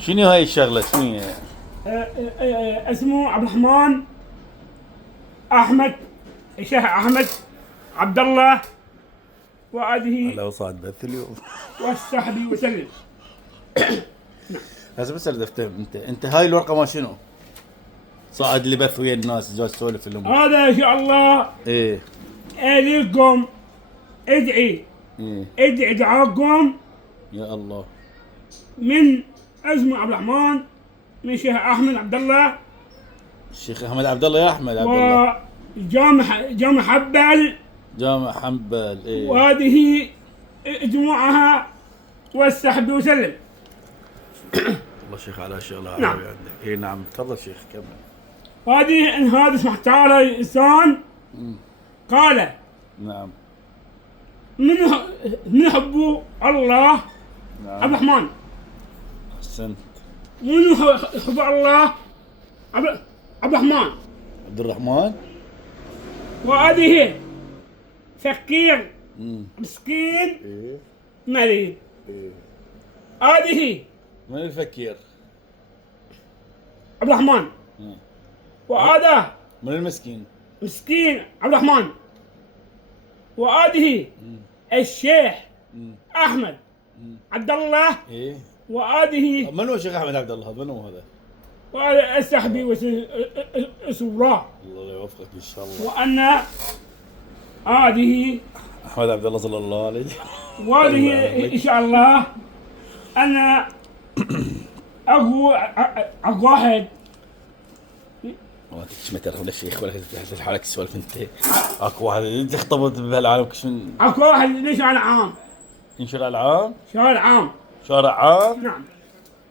شنو هاي الشغله شنو هي؟ اسمه عبد الرحمن احمد، الشيخ احمد عبد الله، وهذه لو صعد بث اليوم. والصحبي وسلم. هسه بس اريد افتهم انت هاي الورقه ما شنو؟ صعد اللي بث ويا الناس جالس تسولف لهم. هذا ان شاء الله ايه اليكم، ادعي ايه ادعي دعاءكم يا الله. من اسمه عبد الرحمن، من الشيخ احمد عبد الله، الشيخ احمد عبد الله يا احمد عبد الله. وجامع حبل، جامع حنبل ايه. وهذه اجمعها والسحب وسلم. والله شيخ على شغله نعم. عربي عندك. اي نعم تفضل شيخ كمل. هذه ان هذا سبحانه وتعالى انسان قال نعم من حب الله عبد نعم الرحمن، احسنت. من حب الله عبد الرحمن، عبد الرحمن. وهذه فقير امم مسكين ايه مريض. ايه. هذه من الفكير؟ عبد الرحمن، مم. وهذا من المسكين؟ مسكين عبد الرحمن، وهذه الشيخ مم. احمد عبد الله، ايه. وهذه من هو شيخ احمد عبد الله؟ من هو هذا؟ وهذا السحبي وسوراه. الله يوفقك ان شاء الله. وأن هذه احمد عبد الله صلى الله عليه. وهذه إن شاء الله أنا أقوى واحد. ما تشمتر ولا شيخ ولا تحت حالك تسولف انت. اكو واحد تخطبط بهالعالم كشمن. أقوى واحد من شارع عام. ينشر العام؟ شارع عام. شارع عام؟ نعم.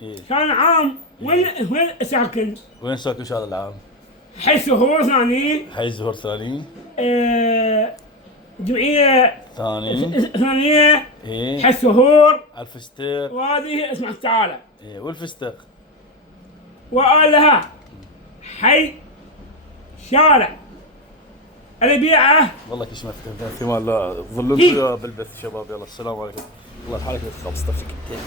ايه. شارع عام. وين ساكن؟ وين ساكن شارع العام؟ حيث هو ثاني حي زهور ثاني؟ جمعية ثاني؟ ثانية ايه. حي السهور، الفستق. وهذه اسمها تعالى، ايه والفستق. وقالها حي شارع البيعة. والله كشمت في امان الله. ظلوا بالبث شباب. يلا السلام عليكم. والله حالك خلصت فيك.